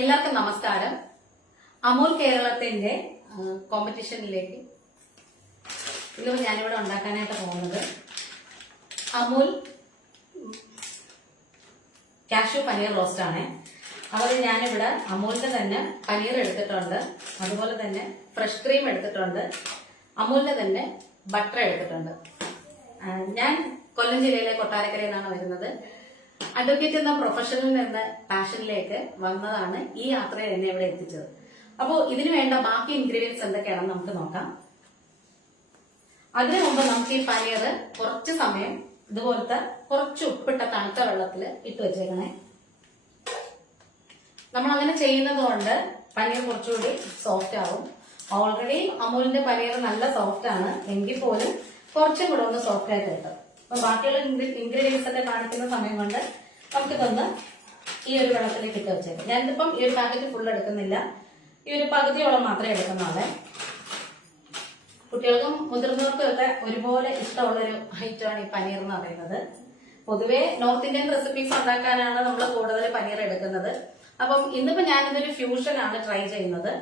എല്ലാവർക്കും നമസ്കാരം. അമൂൽ കേരളത്തിന്റെ കോമ്പറ്റീഷനിലേക്ക് ഇന്ന് ഞാനിവിടെ ഉണ്ടാക്കാനായിട്ട് പോകുന്നത് അമൂൽ കാഷ്യൂ പനീർ റോസ്റ്റ് ആണ്. അതുപോലെ ഞാനിവിടെ അമൂലിന്റെ തന്നെ പനീർ എടുത്തിട്ടുണ്ട്, അതുപോലെ തന്നെ ഫ്രഷ് ക്രീം എടുത്തിട്ടുണ്ട്, അമൂലിന്റെ തന്നെ ബട്ടർ എടുത്തിട്ടുണ്ട്. ഞാൻ കൊല്ലം ജില്ലയിലെ കൊട്ടാരക്കരയിൽ നിന്നാണ് വരുന്നത്. അഡ്വക്കേറ്റ് എന്ന പ്രൊഫഷനിൽ നിന്ന് പാഷനിലേക്ക് വന്നതാണ് ഈ യാത്രയിൽ എന്നെ ഇവിടെ എത്തിച്ചത്. അപ്പോൾ ഇതിനു വേണ്ട ബാക്കി ഇൻഗ്രീഡിയൻസ് എന്തൊക്കെയാണെന്ന് നമുക്ക് നോക്കാം. അതിനു മുമ്പ് നമുക്ക് ഈ പനീർ കുറച്ച് സമയം ഇതുപോലത്തെ കുറച്ച് ഉപ്പിട്ട തണുത്ത വെള്ളത്തിൽ ഇട്ട് വെച്ചേക്കണേ. നമ്മൾ അങ്ങനെ ചെയ്യുന്നത് കൊണ്ട് പനീർ കുറച്ചുകൂടി സോഫ്റ്റ് ആവും. ഓൾറെഡി അമൂലിന്റെ പനീർ നല്ല സോഫ്റ്റ് ആണ്, എങ്കിൽ പോലും കുറച്ചും കൂടെ ഒന്ന് സോഫ്റ്റ് ആയിട്ട് കിട്ടും. അപ്പൊ ബാക്കിയുള്ള ഇൻഗ്രീഡിയൻസ് ഒക്കെ കാണിക്കുന്ന സമയം കൊണ്ട് നമുക്കിതൊന്ന് ഈ ഒരു വെള്ളത്തിലേക്ക് ഇട്ട് വെച്ചേക്കാം. ഞാനിതിപ്പം ഈ ഒരു പാക്കറ്റ് ഫുൾ എടുക്കുന്നില്ല, ഈ ഒരു പകുതിയോളം മാത്രമേ എടുക്കുന്നുള്ളൂ. കുട്ടികൾക്കും മുതിർന്നവർക്കും ഒക്കെ ഒരുപോലെ ഇഷ്ടമുള്ളൊരു ഐറ്റമാണ് ഈ പനീർ എന്ന് പറയുന്നത്. പൊതുവെ നോർത്ത് ഇന്ത്യൻ റെസിപ്പീസ് ഉണ്ടാക്കാനാണ് നമ്മൾ കൂടുതൽ പനീർ എടുക്കുന്നത്. അപ്പം ഇന്നിപ്പോ ഞാനിതൊരു ഫ്യൂഷൻ ആണ് ട്രൈ ചെയ്യുന്നത്.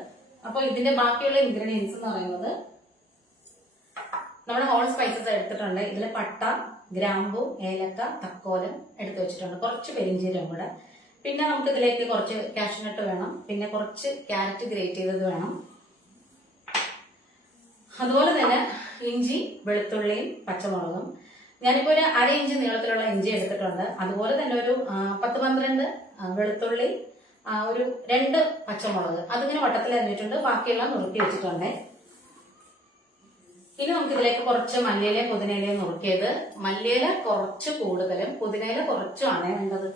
അപ്പൊ ഇതിന്റെ ബാക്കിയുള്ള ഇൻഗ്രീഡിയൻസ് എന്ന് പറയുന്നത് നമ്മുടെ ഹോൾ സ്പൈസസ് എടുത്തിട്ടുണ്ട്. ഇതിൽ പട്ട, ഗ്രാമ്പു, ഏലക്ക, തക്കോലം എടുത്തു വെച്ചിട്ടുണ്ട്, കുറച്ച് പെരിഞ്ചീരം കൂടെ. പിന്നെ നമുക്ക് ഇതിലേക്ക് കുറച്ച് കാഷ്യൂനട്ട് വേണം, പിന്നെ കുറച്ച് ക്യാരറ്റ് ഗ്രേറ്റ് ചെയ്തത് വേണം. അതുപോലെ തന്നെ ഇഞ്ചി, വെളുത്തുള്ളിയും പച്ചമുളകും. ഞാനിപ്പോ ഒരു 1/2 ഇഞ്ച് നീളത്തിലുള്ള ഇഞ്ചി എടുത്തിട്ടുണ്ട്. അതുപോലെ തന്നെ ഒരു 10-12 വെളുത്തുള്ളി, ഒരു 2 പച്ചമുളക് അതിങ്ങനെ വട്ടത്തിൽ അരിഞ്ഞിട്ടുണ്ട്, ബാക്കിയെല്ലാം നുറുക്കി വെച്ചിട്ടുണ്ട്. ഇനി നമുക്ക് ഇതിലേക്ക് കുറച്ച് മല്ലിയിലയും പുതിനയിലയും നുറുക്കിയത്. മല്ലിയില കുറച്ച് കൂടുതലും പുതിനയില കുറച്ചുമാണ് വേണ്ടത്.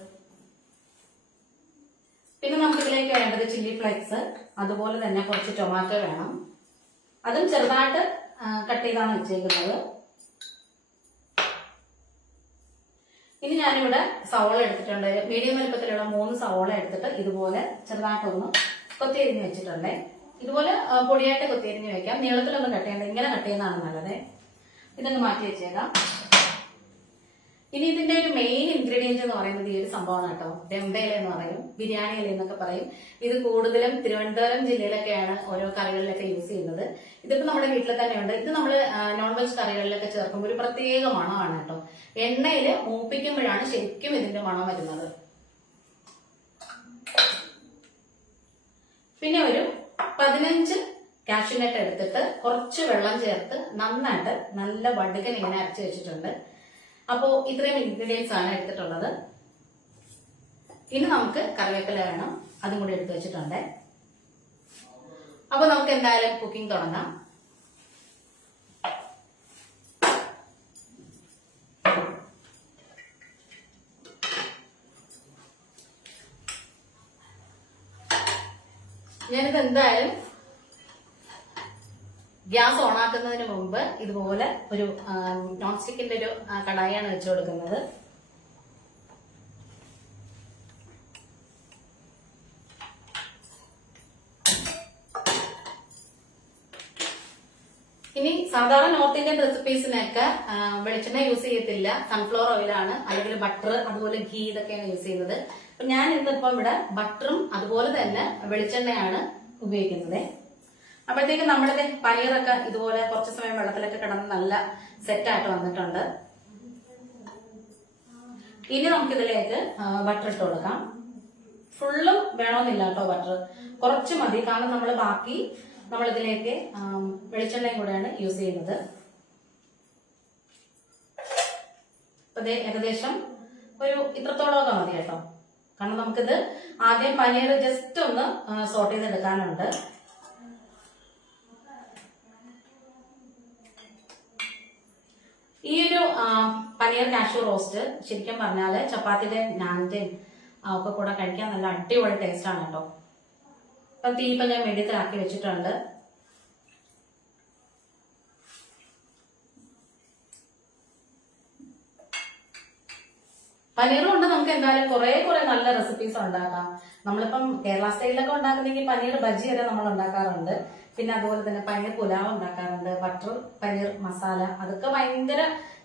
പിന്നെ നമുക്ക് ഇതിലേക്ക് വേണ്ടത് ചില്ലി ഫ്ലേക്സ്, അതുപോലെ തന്നെ കുറച്ച് ടൊമാറ്റോ വേണം. അതും ചെറുതായിട്ട് കട്ട് ചെയ്താണ് വെച്ചേക്കുന്നത്. ഇനി ഞാനിവിടെ സവോള എടുത്തിട്ടുണ്ട്. മീഡിയം വലുപ്പത്തിലുള്ള 3 സവോള എടുത്തിട്ട് ഇതുപോലെ ചെറുതായിട്ടൊന്ന് കൊത്തിയരിഞ്ഞ് വെച്ചിട്ടുണ്ട്. ഇതുപോലെ പൊടിയായിട്ട് കൊത്തിയരിഞ്ഞ് വെക്കാം, നീളത്തിലൊന്നും കട്ട് ചെയ്യണ്ട, ഇങ്ങനെ കട്ട് ചെയ്യുന്നതാണ് നല്ലത്. ഇതൊന്ന് മാറ്റി വെച്ചേക്കാം. ഇനി ഇതിന്റെ ഒരു മെയിൻ ഇൻഗ്രീഡിയന്റ് എന്ന് പറയുന്നത് ഈ ഒരു സംഭവമാണ് കേട്ടോ. ദംബേല എന്ന് പറയും, ബിരിയാണി ഇല എന്നൊക്കെ പറയും. ഇത് കൂടുതലും തിരുവനന്തപുരം ജില്ലയിലൊക്കെയാണ് ഓരോ കറികളിലൊക്കെ യൂസ് ചെയ്യുന്നത്. ഇതിപ്പോ നമ്മുടെ വീട്ടിൽ തന്നെയുണ്ട്. ഇത് നമ്മൾ നോൺ വെജ് കറികളിലൊക്കെ ചേർക്കുമ്പോൾ ഒരു പ്രത്യേക മണമാണ് കേട്ടോ. എണ്ണയിൽ മൂപ്പിക്കുമ്പോഴാണ് ശരിക്കും ഇതിന്റെ മണം വരുന്നത്. പിന്നെ ഒരു 15 കാഷ്യൂനട്ട് എടുത്തിട്ട് കുറച്ച് വെള്ളം ചേർത്ത് നന്നായിട്ട് നല്ല വടുകൻ ഇങ്ങനെ അരച്ച് വെച്ചിട്ടുണ്ട്. അപ്പോ ഇത്രയും ഇൻഗ്രീഡിയൻസ് ആണ് എടുത്തിട്ടുള്ളത്. ഇനി നമുക്ക് കറിവേപ്പില വേണം, അതും കൂടി എടുത്തു വെച്ചിട്ടുണ്ട്. അപ്പൊ നമുക്ക് എന്തായാലും കുക്കിംഗ് തുടങ്ങാം. ഞാനിത് എന്തായാലും ഗ്യാസ് ഓണാക്കുന്നതിന് മുമ്പ് ഇതുപോലെ ഒരു നോൺ സ്റ്റിക്കിന്റെ ഒരു കടായാണ് വെച്ചു കൊടുക്കുന്നത്. ഇനി സാധാരണ നോർത്ത് ഇന്ത്യൻ റെസിപ്പീസിനൊക്കെ വെളിച്ചെണ്ണ യൂസ് ചെയ്യത്തില്ല, സൺഫ്ലവർ ഓയിലാണ്, അല്ലെങ്കിൽ ബട്ടർ, അതുപോലെ ഘീ ഇതൊക്കെയാണ് യൂസ് ചെയ്യുന്നത്. അപ്പൊ ഞാൻ ഇന്നിപ്പോ ഇവിടെ ബട്ടറും അതുപോലെ തന്നെ വെളിച്ചെണ്ണയാണ് ഉപയോഗിക്കുന്നത്. അപ്പോഴത്തേക്ക് നമ്മുടെ പനീറൊക്കെ ഇതുപോലെ കുറച്ച് സമയം വെള്ളത്തിലൊക്കെ കിടന്ന് നല്ല സെറ്റായിട്ട് വന്നിട്ടുണ്ട്. ഇനി നമുക്കിതിലേക്ക് ബട്ടർ ഇട്ട് കൊടുക്കാം. ഫുള്ളും വേണമെന്നില്ല കേട്ടോ, ബട്ടർ കുറച്ച് മതി. കാരണം നമ്മൾ ബാക്കി നമ്മളിതിലേക്ക് വെളിച്ചെണ്ണയും കൂടെയാണ് യൂസ് ചെയ്യുന്നത്. അപ്പൊ ഏകദേശം ഒരു ഇത്രത്തോളമൊക്കെ മതി കേട്ടോ. കാരണം നമുക്കിത് ആദ്യം പനീർ ജസ്റ്റ് ഒന്ന് സോട്ട് ചെയ്തെടുക്കാനുണ്ട്. ഈ ഒരു പനീർ കാഷ്യൂ റോസ്റ്റ് ശരിക്കും പറഞ്ഞാല് ചപ്പാത്തിയുടെയും നാനിന്റെയും ഒക്കെ കൂടെ കഴിക്കാൻ നല്ല അടിപൊളി ടേസ്റ്റ് ആണ് കേട്ടോ. അപ്പൊ തീ ഇപ്പൊ ഞാൻ വെടിയത്തിലാക്കി വെച്ചിട്ടുണ്ട്. പനീർ കൊണ്ട് നമുക്ക് എന്തായാലും കുറെ നല്ല റെസിപ്പീസ് ഉണ്ടാക്കാം. നമ്മളിപ്പം കേരള സ്റ്റൈലിലൊക്കെ ഉണ്ടാക്കുന്നെങ്കിൽ പനീർ ബജി വരെ നമ്മൾ ഉണ്ടാക്കാറുണ്ട്. പിന്നെ അതുപോലെ തന്നെ പനീർ പുലാവ് ഉണ്ടാക്കാറുണ്ട്, ബട്ടർ പനീർ മസാല, അതൊക്കെ ഭയങ്കര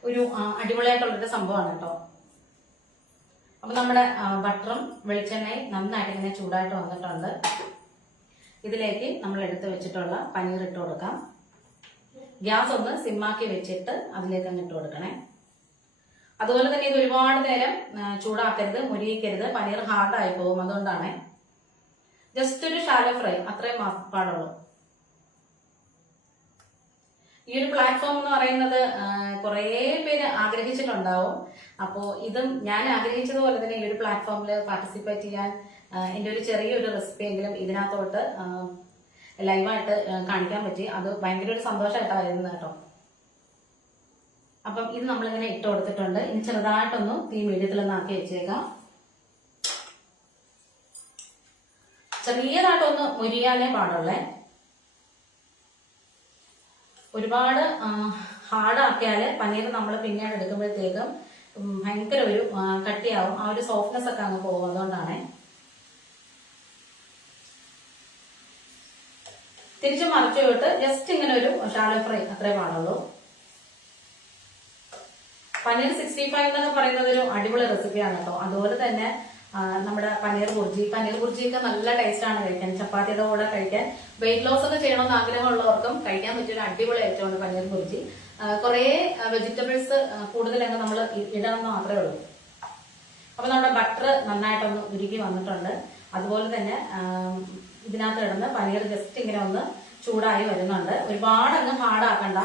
ഒരു അടിപൊളിയായിട്ടുള്ളൊരു സംഭവമാണ് കേട്ടോ. അപ്പൊ നമ്മുടെ ബട്ടറും വെളിച്ചെണ്ണയും നന്നായിട്ട് ഇങ്ങനെ ചൂടായിട്ട് വന്നിട്ടുണ്ട്. ഇതിലേക്ക് നമ്മൾ എടുത്ത് വെച്ചിട്ടുള്ള പനീർ ഇട്ട് കൊടുക്കാം. ഗ്യാസ് ഒന്ന് സിമ്മാക്കി വെച്ചിട്ട് അതിലേക്ക് അങ്ങ് ഇട്ട് കൊടുക്കണേ. അതുപോലെ തന്നെ ഇത് ഒരുപാട് നേരം ചൂടാക്കരുത്, മുരിയിക്കരുത്, പനീർ ഹാർഡായി പോകും. അതുകൊണ്ടാണ് ജസ്റ്റ് ഒരു ഷാലോ ഫ്രൈ അത്രയും പാടുള്ളൂ. ഈ ഒരു പ്ലാറ്റ്ഫോം എന്ന് പറയുന്നത് കുറേ പേര് ആഗ്രഹിച്ചിട്ടുണ്ടാവും. അപ്പോൾ ഇതും ഞാൻ ആഗ്രഹിച്ചതുപോലെ തന്നെ ഈ ഒരു പ്ലാറ്റ്ഫോമിൽ പാർട്ടിസിപ്പേറ്റ് ചെയ്യാൻ എൻ്റെ ഒരു ചെറിയൊരു റെസിപ്പി എങ്കിലും ഇതിനകത്തോട്ട് ലൈവായിട്ട് കാണിക്കാൻ പറ്റി. അത് ഭയങ്കര ഒരു സന്തോഷമായിട്ടാണ് വരുന്നത് കേട്ടോ. അപ്പം ഇത് നമ്മളിങ്ങനെ ഇട്ട് കൊടുത്തിട്ടുണ്ട്. ഇനി ചെറുതായിട്ടൊന്ന് തീ മീഡിയത്തിലൊന്ന് ആക്കി വെച്ചേക്കാം. ചെറിയതായിട്ടൊന്ന് മുരിയാനേ പാടുള്ളേ. ഒരുപാട് ഹാർഡാക്കിയാല് പനീർ നമ്മൾ പിന്നീട് എടുക്കുമ്പോഴത്തേക്കും ഭയങ്കര ഒരു കട്ടിയാവും. ആ ഒരു സോഫ്റ്റ്നെസ് ഒക്കെ അങ്ങ് പോകും. അതുകൊണ്ടാണ് തിരിച്ച് മറിച്ചു വിട്ട് ജസ്റ്റ് ഇങ്ങനെ ഒരു ഷാലോ ഫ്രൈ അത്രേ പാടുള്ളൂ. പനീർ 65 എന്നൊക്കെ പറയുന്നത് ഒരു അടിപൊളി റെസിപ്പിയാണ് കേട്ടോ. അതുപോലെ തന്നെ നമ്മുടെ പനീർ ബുർജിയൊക്കെ നല്ല ടേസ്റ്റാണ് കഴിക്കാൻ. ചപ്പാത്തിയുടെ കൂടെ കഴിക്കാൻ, വെയിറ്റ് ലോസ് ഒക്കെ ചെയ്യണമെന്ന് ആഗ്രഹമുള്ളവർക്കും കഴിക്കാൻ പറ്റിയൊരു അടിപൊളി ഐറ്റമാണ് പനീർ ബുർജി. കുറെ വെജിറ്റബിൾസ് കൂടുതലങ്ങ് നമ്മൾ ഇടണമെന്ന് മാത്രമേ ഉള്ളൂ. അപ്പൊ നമ്മുടെ ബട്ടർ നന്നായിട്ടൊന്ന് ഉരുകി വന്നിട്ടുണ്ട്. അതുപോലെ തന്നെ ഇതിനകത്ത് കിടന്ന് പനീർ ജസ്റ്റ് ഇങ്ങനെ ഒന്ന് ചൂടായി വരുന്നുണ്ട്. ഒരുപാട് അങ്ങ് ഹാർഡാക്കണ്ട.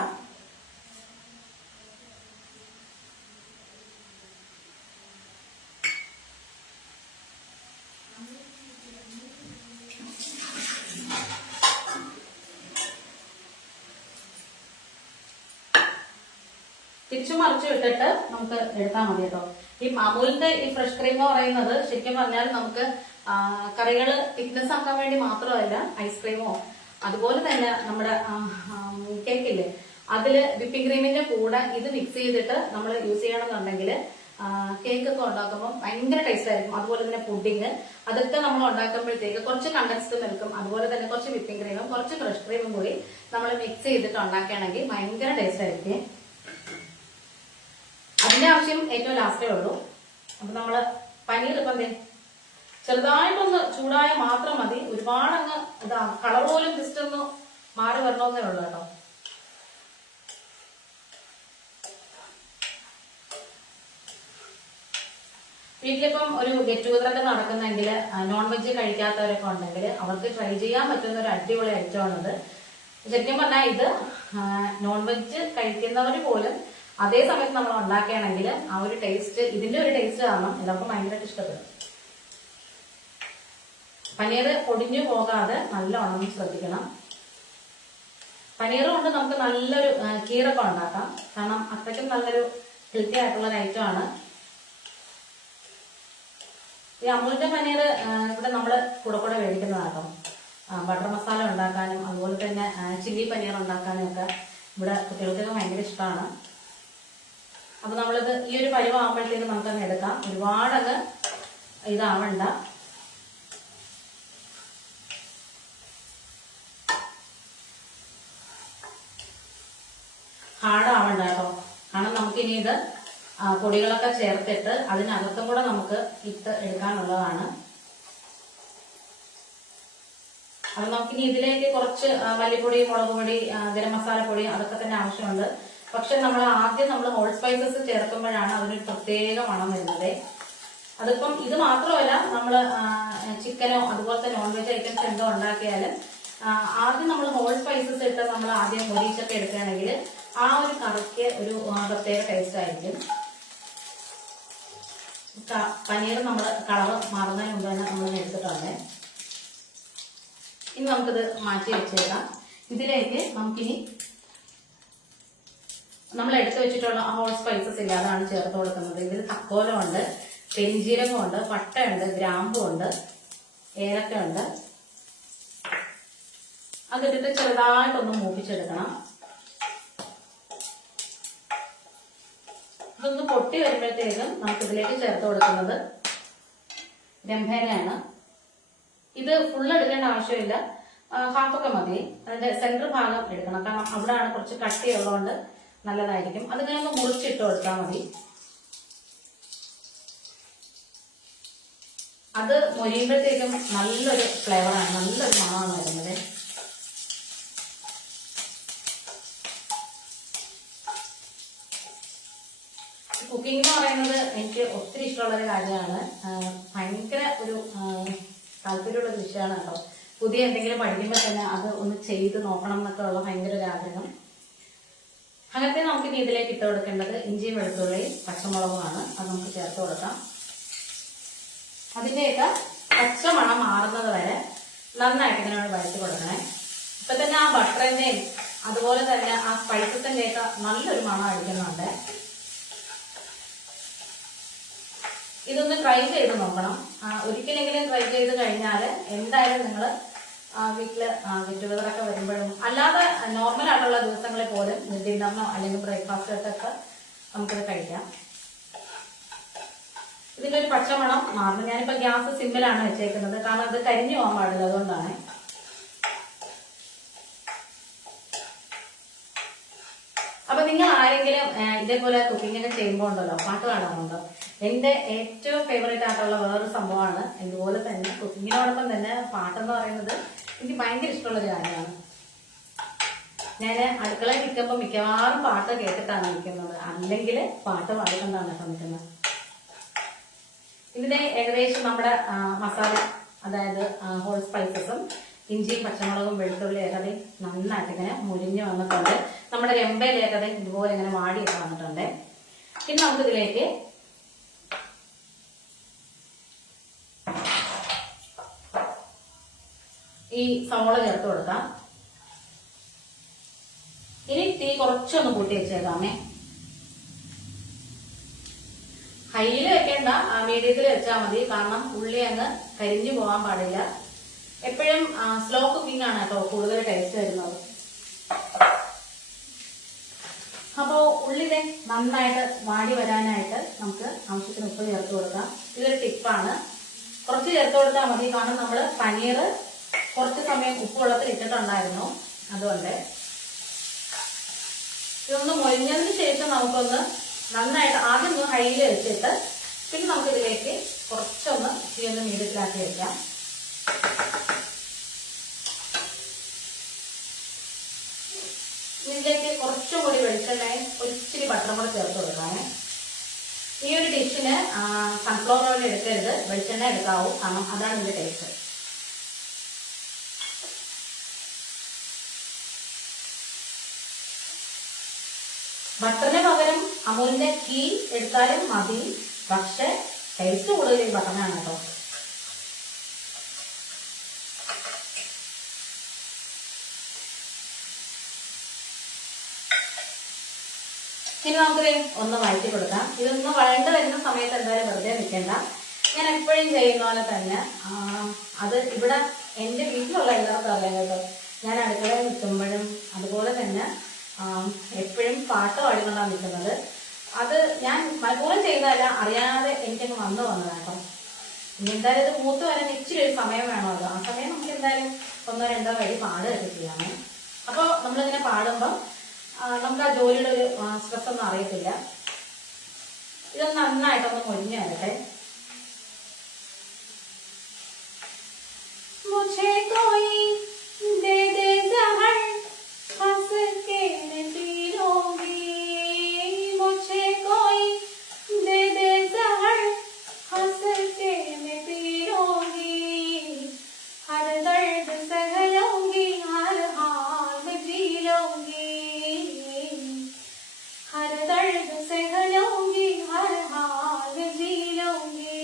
തിരിച്ചു മറിച്ചു വിട്ടിട്ട് നമുക്ക് എടുത്താൽ മതി കേട്ടോ. ഈ അമൂലിന്റെ ഈ ഫ്രഷ് ക്രീം എന്ന് പറയുന്നത് ശരിക്കും പറഞ്ഞാൽ നമുക്ക് കറികള് തിക്നെസ് ആക്കാൻ വേണ്ടി മാത്രമല്ല, ഐസ്ക്രീമോ അതുപോലെ തന്നെ നമ്മുടെ കേക്കില്ലേ അതില് വിപ്പിംഗ് ക്രീമിന്റെ കൂടെ ഇത് മിക്സ് ചെയ്തിട്ട് നമ്മൾ യൂസ് ചെയ്യണമെന്നുണ്ടെങ്കിൽ കേക്ക് ഒക്കെ ഉണ്ടാക്കുമ്പോൾ ഭയങ്കര ടേസ്റ്റ് ആയിരിക്കും. അതുപോലെ തന്നെ പുഡിങ് അതൊക്കെ നമ്മൾ ഉണ്ടാക്കുമ്പോഴത്തേക്ക് കുറച്ച് കണ്ടൻസ്ഡ് മിൽക്കും അതുപോലെ തന്നെ കുറച്ച് വിപ്പിംഗ് ക്രീമും കുറച്ച് ഫ്രഷ് ക്രീമും കൂടി നമ്മൾ മിക്സ് ചെയ്തിട്ട് ഉണ്ടാക്കുകയാണെങ്കിൽ ഭയങ്കര ടേസ്റ്റ് ആയിരിക്കും. അതിന്റെ ആവശ്യം ഏറ്റവും ലാസ്റ്റേ ഉള്ളൂ. അപ്പൊ നമ്മള് പനീർ ഇപ്പം ചെറുതായിട്ടൊന്ന് ചൂടായ മാത്രം മതി. ഒരുപാടങ്ങ് കളർ പോലും ജസ്റ്റ് ഒന്ന് മാറി വരണമെന്നേ ഉള്ളൂ കേട്ടോ. വീട്ടിലിപ്പം ഒരു ഗെറ്റ് ടുഗദറൊക്കെ നടക്കുന്നെങ്കിൽ നോൺ വെജ് കഴിക്കാത്തവരൊക്കെ ഉണ്ടെങ്കിൽ അവർക്ക് ട്രൈ ചെയ്യാൻ പറ്റുന്ന ഒരു അടിപൊളി ഐറ്റമാണിത്. ശരിക്കും പറഞ്ഞാൽ ഇത് നോൺ വെജ് കഴിക്കുന്നവർ പോലും അതേ സമയത്ത് നമ്മൾ ഉണ്ടാക്കുകയാണെങ്കിൽ ആ ഒരു ടേസ്റ്റ്, ഇതിന്റെ ഒരു ടേസ്റ്റ് കാരണം എല്ലാവർക്കും ഭയങ്കരമായിട്ട് ഇഷ്ടപ്പെടും. പനീർ പൊടിഞ്ഞു പോകാതെ നല്ലോണം ശ്രദ്ധിക്കണം. പനീർ കൊണ്ട് നമുക്ക് നല്ലൊരു കീറൊക്കെ ഉണ്ടാക്കാം. കാരണം അത്രയ്ക്കും നല്ലൊരു ഹെൽത്തി ആയിട്ടുള്ള ഒരു ഐറ്റമാണ് ഈ അമൂലിന്റെ പനീർ. ഇവിടെ നമ്മൾ കൂടെ മേടിക്കുന്നതാട്ടോ. ബട്ടർ മസാല ഉണ്ടാക്കാനും അതുപോലെ തന്നെ ചില്ലി പനീർ ഉണ്ടാക്കാനും ഒക്കെ ഇവിടെ കുട്ടികൾക്കൊക്കെ ഭയങ്കര ഇഷ്ടമാണ്. അപ്പൊ നമ്മളിത് ഈ ഒരു പരുവാകുമ്പോഴത്തേക്ക് നമുക്കങ്ങ് എടുക്കാം. ഒരുപാടങ്ങ് ഇതാവണ്ട. ഹാർഡാവണ്ട കേട്ടോ. കാരണം നമുക്കിനി ഇത് പൊടികളൊക്കെ ചേർത്തിട്ട് അതിനകത്തും കൂടെ നമുക്ക് ഇട്ട് എടുക്കാനുള്ളതാണ്. അപ്പൊ നമുക്കിനി ഇതിലേക്ക് കുറച്ച് മല്ലിപ്പൊടി, മുളക് പൊടി, ഗരം മസാല പൊടി അതൊക്കെ തന്നെ ആവശ്യമുണ്ട്. പക്ഷെ നമ്മൾ ആദ്യം ഹോൾ സ്പൈസസ് ചേർക്കുമ്പോഴാണ് അതിനൊരു പ്രത്യേക മണം വരുന്നത്. അതിപ്പം ഇത് മാത്രമല്ല, നമ്മൾ ചിക്കനോ അതുപോലത്തെ നോൺ വെജ് ഐറ്റംസ് എന്തോ ഉണ്ടാക്കിയാലും ആദ്യം നമ്മൾ ഹോൾ സ്പൈസസ് ഇട്ട് നമ്മൾ ആദ്യം മൊരീച്ചൊക്കെ എടുക്കുകയാണെങ്കിൽ ആ ഒരു കറിക്ക് ഒരു പ്രത്യേക ടേസ്റ്റ് ആയിരിക്കും. പനീർ നമ്മൾ കളർ മാറുന്നതിന് മുമ്പ് തന്നെ നമ്മൾ എടുത്തിട്ടുണ്ട്. ഇനി നമുക്കിത് മാറ്റി വെച്ചേക്കാം. ഇതിലേക്ക് നമുക്കിനി നമ്മൾ എടുത്തു വെച്ചിട്ടുള്ള ഹോൾ സ്പൈസസ് ഇല്ല, അതാണ് ചേർത്ത് കൊടുക്കുന്നത്. ഇതിൽ തക്കോലമുണ്ട്, പെരിഞ്ജീരകമുണ്ട്, പട്ടയുണ്ട്, ഗ്രാമ്പുണ്ട്, ഏലക്കയുണ്ട്. അതിട്ടിട്ട് ചെറുതായിട്ടൊന്ന് മൂപ്പിച്ചെടുക്കണം. ഇതൊന്ന് പൊട്ടി വരുമ്പോഴത്തേക്കും നമുക്കിതിലേക്ക് ചേർത്ത് കൊടുക്കുന്നത് രംഭേനയാണ്. ഇത് ഫുള്ള് എടുക്കേണ്ട ആവശ്യമില്ല, ഹാഫൊക്കെ മതി. അതിന്റെ സെന്റർ ഭാഗം എടുക്കണം, കാരണം അവിടെയാണ് കുറച്ച് കട്ടിയുള്ളതുകൊണ്ട് നല്ലതായിരിക്കും. അതിങ്ങനെ ഒന്ന് മുറിച്ചിട്ട് കൊടുത്താൽ മതി. അത് മൊരിയുമ്പോഴത്തേക്കും നല്ലൊരു ഫ്ലേവറാണ്, നല്ലൊരു മണമാണ് വരുന്നത്. കുക്കിംഗ് എന്ന് പറയുന്നത് എനിക്ക് ഒത്തിരി ഇഷ്ടമുള്ളൊരു കാര്യമാണ്. ഭയങ്കര ഒരു താല്പര്യമുള്ള വിഷയമാണ് കേട്ടോ. പുതിയ എന്തെങ്കിലും പഠിക്കുമ്പോൾ തന്നെ അത് ഒന്ന് ചെയ്ത് നോക്കണം എന്നൊക്കെ ഉള്ള ഭയങ്കര ഒരു ആഗ്രഹം. അങ്ങനത്തെ നമുക്ക് ഇനി ഇതിലേക്ക് ഇട്ട് കൊടുക്കേണ്ടത് ഇഞ്ചിയും വെളുത്തുള്ളിയും പച്ചമുളകുമാണ്. അത് നമുക്ക് ചേർത്ത് കൊടുക്കാം. അതിൻ്റെയൊക്കെ പച്ചമണം മാറുന്നത് വരെ നന്നായിട്ട് ഇങ്ങനെ വഴറ്റി കൊടുക്കണേ. ഇപ്പൊ തന്നെ ആ ബട്ടറിന്റെയും അതുപോലെ തന്നെ ആ സ്പൈസസിന്റെയൊക്കെ നല്ലൊരു മണം അടിക്കുന്നുണ്ട്. ഇതൊന്ന് ട്രൈ ചെയ്ത് നോക്കണം. ഒരിക്കലെങ്കിലും ട്രൈ ചെയ്ത് കഴിഞ്ഞാൽ എന്തായാലും നിങ്ങൾ വീട്ടില് ഗെറ്റുഗതറൊക്കെ വരുമ്പോഴും അല്ലാതെ നോർമൽ ആയിട്ടുള്ള ദിവസങ്ങളിൽ പോലും ഡിന്നറിനോ അല്ലെങ്കിൽ ബ്രേക്ക്ഫാസ്റ്റൊക്കെ നമുക്കിത് കഴിക്കാം. ഇതിന്റെ ഒരു പച്ചമണം മാറുന്നു. ഞാനിപ്പോ ഗ്യാസ് സിമ്മിലാണ് വെച്ചേക്കുന്നത്, കാരണം അത് കരിഞ്ഞു പോകാൻ പാടില്ല, അതുകൊണ്ടാണ്. അപ്പൊ നിങ്ങൾ ആരെങ്കിലും ഇതേപോലെ കുക്കിംഗ് ഒക്കെ ചെയ്യുമ്പോൾ ഉണ്ടല്ലോ പാട്ട് പാടാറുണ്ടോ? എന്റെ ഏറ്റവും ഫേവറേറ്റ് ആയിട്ടുള്ള വേറൊരു സംഭവമാണ്. ഇതുപോലെ തന്നെ കുക്കിങ്ങിനോടൊപ്പം തന്നെ പാട്ടെന്ന് പറയുന്നത് എനിക്ക് ഭയങ്കര ഇഷ്ടമുള്ളൊരു കാര്യമാണ്. ഞാൻ അടുക്കളയിൽ നിൽക്കുമ്പോൾ മിക്കവാറും പാട്ട് കേട്ടിട്ടാണ് നിൽക്കുന്നത്, അല്ലെങ്കിൽ പാട്ട് പാടിക്കൊണ്ടാണ് നിൽക്കുന്നത്. ഇതിനെ ഏകദേശം നമ്മുടെ മസാല, അതായത് ഹോൾ സ്പൈസസും ഇഞ്ചിയും പച്ചമുളകും വെളുത്തുള്ളി ഏകദേശം നന്നായിട്ട് ഇങ്ങനെ മുരിഞ്ഞ് വന്നിട്ടുണ്ട്. നമ്മുടെ രമ്പയിൽ ഏകദേശം ഇതുപോലെ ഇങ്ങനെ വാടിയൊക്കെ വന്നിട്ടുണ്ട്. ഇനി നമുക്കിതിലേക്ക് ഈ സവോള ചേർത്ത് കൊടുക്കാം. ഇനി തീ കുറച്ചൊന്ന് കൂട്ടി വെച്ചേക്കാമേ. ഹൈയിൽ വെക്കേണ്ട, മീഡിയത്തിൽ വെച്ചാൽ മതി, കാരണം ഉള്ളി അങ്ങ് കരിഞ്ഞു പോകാൻ പാടില്ല. എപ്പോഴും സ്ലോ കുക്കിംഗ് ആണ് കേട്ടോ കൂടുതൽ ടേസ്റ്റ് വരുന്നത്. അപ്പോ ഉള്ളിലെ നന്നായിട്ട് വാടി വരാനായിട്ട് നമുക്ക് ആവശ്യത്തിന് ഉപ്പ് ചേർത്ത് കൊടുക്കാം. ഇതൊരു ടിപ്പാണ്, കുറച്ച് ചേർത്ത് കൊടുത്താൽ മതി, കാരണം നമ്മൾ പനീർ കുറച്ച് സമയം ഉപ്പ് വെള്ളത്തിൽ ഇട്ടിട്ടുണ്ടായിരുന്നു. അതുകൊണ്ട് ഇതൊന്ന് മൊരിഞ്ഞതിന് ശേഷം നമുക്കൊന്ന് നന്നായിട്ട് ആദ്യം ഒന്ന് ഹൈയിൽ വെച്ചിട്ട് പിന്നെ നമുക്കിതിലേക്ക് കുറച്ചൊന്ന് ഈ ഒന്ന് മീഡിയത്തിലാക്കി വെക്കാം. ഇതിലേക്ക് കുറച്ചും കൂടി വെളിച്ചെണ്ണയും ഒരിച്ചിരി ബട്ടറും കൂടെ ചേർത്ത് കൊടുക്കാമേ. ഈ ഒരു ഡിഷിന് സൺഫ്ലവർ ഓയിൽ എടുക്കരുത്, വെളിച്ചെണ്ണ എടുക്കാവൂ, കാരണം അതാണ് ഇതിന്റെ ടേസ്റ്റ്. ബട്ടറിന് പകരം അമൂലിന്റെ ഗീ എടുത്താലും മതി, പക്ഷെ ടേസ്റ്റ് കൂടുതൽ ഈ ബട്ടറിനാണ് കേട്ടോ. ഇനി നമുക്ക് ഒന്ന് വഴറ്റി കൊടുക്കാം. ഇതൊന്ന് വഴണ്ട് വരുന്ന സമയത്ത് എന്തായാലും വെറുതെ നിൽക്കേണ്ട. ഞാൻ എപ്പോഴും ചെയ്യുന്ന പോലെ തന്നെ അത് ഇവിടെ എൻ്റെ വീട്ടിലുള്ള എല്ലാവർക്കും അറിയാം കേട്ടോ. ഞാൻ അടുക്കളയിൽ നിൽക്കുമ്പോഴും അതുപോലെ തന്നെ എപ്പോഴും പാട്ട് പാടിക്കൊണ്ടാണ് നിൽക്കുന്നത്. അത് ഞാൻ മനഃപൂർവ്വം ചെയ്യുന്നതല്ല, അറിയാതെ എനിക്കങ്ങ് വന്നതാണ് കേട്ടോ. ഇനി എന്തായാലും ഇത് മൂത്ത് വരാൻ ഇച്ചിരി ഒരു സമയം വേണമല്ലോ. ആ സമയം നമുക്ക് എന്തായാലും ഒന്നോ രണ്ടോ വഴി പാടുകയൊക്കെ ചെയ്യാമേ. അപ്പോൾ നമ്മളിങ്ങനെ പാടുമ്പോൾ നമുക്ക് ആ ജോലിയുടെ ഒരു സ്ട്രെസ് ഒന്നും അറിയത്തില്ല. ഇതൊന്ന് നന്നായിട്ടൊന്ന് മൊരിഞ്ഞു വരട്ടെ. मुझे कोई दे दे जहर हंस के मैं पी लूंगी, मुझे कोई दे दे जहर हंस के मैं पी लूंगी, हर दर्द सह लूंगी, हर हाल में जी लूंगी, हर दर्द सह लूंगी, हर हाल में जी लूंगी,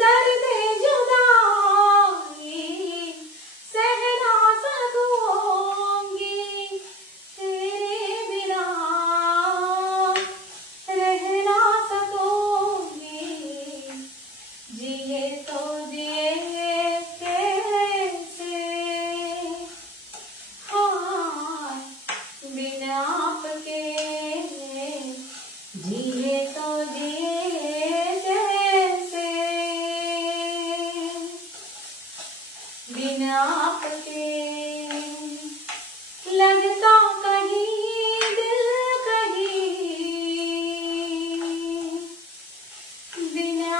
दर्द जुदाई सह ना सकूंगी, तेरे बिना रह ना सकूंगी, जिए तो जिए कैसे, हाँ बिना आपके जिए तो जिए कैसे, बिना आपके लगता कहीं दिल कहीं, बिना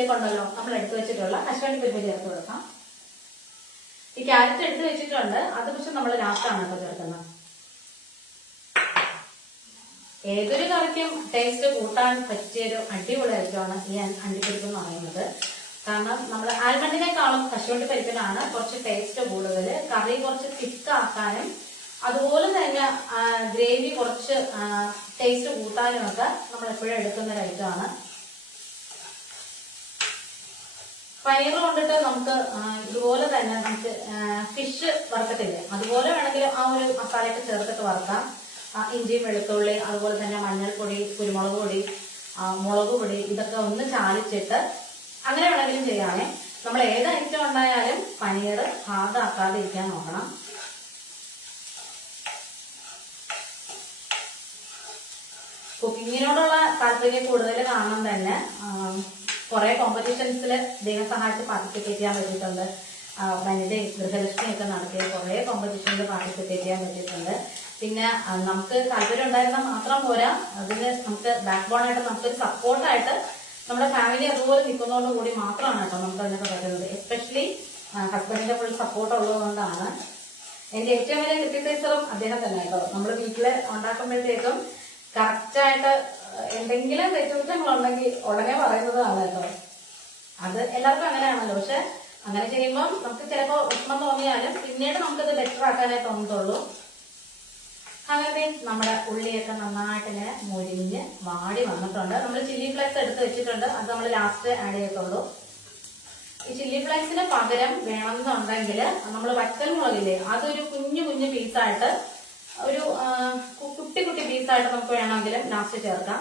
ഇതിലേക്കുണ്ടല്ലോ നമ്മൾ എടുത്തു വെച്ചിട്ടുള്ള കശുവണ്ടി പരിപ്പ് ചേർത്ത് കൊടുക്കാം. ഈ ക്യാരറ്റ് എടുത്ത് വെച്ചിട്ടുണ്ട്, അത് പക്ഷെ നമ്മൾ ലാസ്റ്റാണ് കേട്ടോ ചേർക്കുന്നത്. ഏതൊരു കറിക്കും ടേസ്റ്റ് കൂട്ടാൻ പറ്റിയൊരു അടിപൊളി ഐറ്റമാണ് ഈ അണ്ടിപ്പരിപ്പ് എന്ന് പറയുന്നത്. കാരണം നമ്മൾ ആൽമണ്ടിനേക്കാളും കശുവണ്ടി പരിപ്പിനാണ് കുറച്ച് ടേസ്റ്റ് കൂടുതൽ. കറി കുറച്ച് തിക്കാക്കാനും അതുപോലെ തന്നെ ഗ്രേവി കുറച്ച് ടേസ്റ്റ് കൂട്ടാനും ഒക്കെ നമ്മൾ എപ്പോഴും എടുക്കുന്ന ഒരു ഐറ്റമാണ്. പനീർ കൊണ്ടിട്ട് നമുക്ക് ഇതുപോലെ തന്നെ നമുക്ക് ഫിഷ് വറുക്കത്തില്ലേ, അതുപോലെ വേണമെങ്കിൽ ആ ഒരു മസാലയൊക്കെ ചേർത്തിട്ട് വറുക്കാം. ഇഞ്ചി, വെളുത്തുള്ളി, അതുപോലെ തന്നെ മഞ്ഞൾപ്പൊടി, കുരുമുളക് പൊടി, മുളക് പൊടി, ഇതൊക്കെ ഒന്ന് ചാലിച്ചിട്ട് അങ്ങനെ വേണമെങ്കിലും ചെയ്യാമേ. നമ്മൾ ഏത് ഐറ്റം ഉണ്ടായാലും പനീർ ഹാർഡാക്കാതെ ഇരിക്കാൻ നോക്കണം. കുക്കിങ്ങിനോടുള്ള താല്പര്യം കൂടുതൽ കാണാൻ തന്നെ കുറെ കോമ്പറ്റീഷൻസിൽ ദൈവം സഹായിച്ച് പാർട്ടിസിപ്പേറ്റ് ചെയ്യാൻ പറ്റിയിട്ടുണ്ട്. വനിതയും ഗൃഹലക്ഷ്മിയൊക്കെ നടത്തിയ കുറെ കോമ്പറ്റീഷനിൽ പാർട്ടിസിപ്പേറ്റ് ചെയ്യാൻ പറ്റിയിട്ടുണ്ട്. പിന്നെ നമുക്ക് താല്പര്യം ഉണ്ടായിരുന്നാൽ മാത്രം പോരാ, അതിന് നമുക്ക് ബാക്ക് ബോണായിട്ട് നമുക്കൊരു സപ്പോർട്ടായിട്ട് നമ്മുടെ ഫാമിലി അതുപോലെ നിൽക്കുന്നതോടു കൂടി മാത്രമാണ് കേട്ടോ നമുക്ക് അതിനൊക്കെ പറ്റുന്നത്. എസ്പെഷ്യലി ഹസ്ബൻഡിന്റെ ഫുൾ സപ്പോർട്ട് ഉള്ളതുകൊണ്ടാണ്. എന്റെ ഏറ്റവും വലിയ ക്രിട്ടിസൈസറും അദ്ദേഹം തന്നെ കേട്ടോ. നമ്മൾ വീട്ടില് ഉണ്ടാക്കുമ്പോഴത്തേക്കും കറക്റ്റായിട്ട് എന്തെങ്കിലും തെറ്റുകുറ്റങ്ങളുണ്ടെങ്കിൽ ഉടനെ പറയുന്നതാണ് കേട്ടോ. അത് എല്ലാവർക്കും അങ്ങനെയാണല്ലോ. പക്ഷെ അങ്ങനെ ചെയ്യുമ്പോൾ നമുക്ക് ചിലപ്പോൾ വിഷമം തോന്നിയാലും പിന്നീട് നമുക്കത് ബെറ്റർ ആക്കാനേ തോന്നത്തുള്ളൂ. അങ്ങനെ നമ്മുടെ ഉള്ളിയൊക്കെ നന്നായിട്ട് ഇങ്ങനെ മുരിഞ്ഞ് വാടി വന്നിട്ടുണ്ട്. നമ്മൾ ചില്ലി ഫ്ലേക്സ് എടുത്ത് വെച്ചിട്ടുണ്ട്, അത് നമ്മൾ ലാസ്റ്റ് ആഡ് ചെയ്യത്തുള്ളൂ. ഈ ചില്ലി ഫ്ലേക്സിന് പകരം വേണമെന്നുണ്ടെങ്കിൽ നമ്മൾ വറ്റൽ മുളകില്ലേ, അതൊരു കുഞ്ഞു കുഞ്ഞു പീസായിട്ട് ഒരു കുട്ടി കുട്ടി പീസായിട്ട് നമുക്ക് വേണമെങ്കിലും ലാസ്റ്റ് ചേർക്കാം.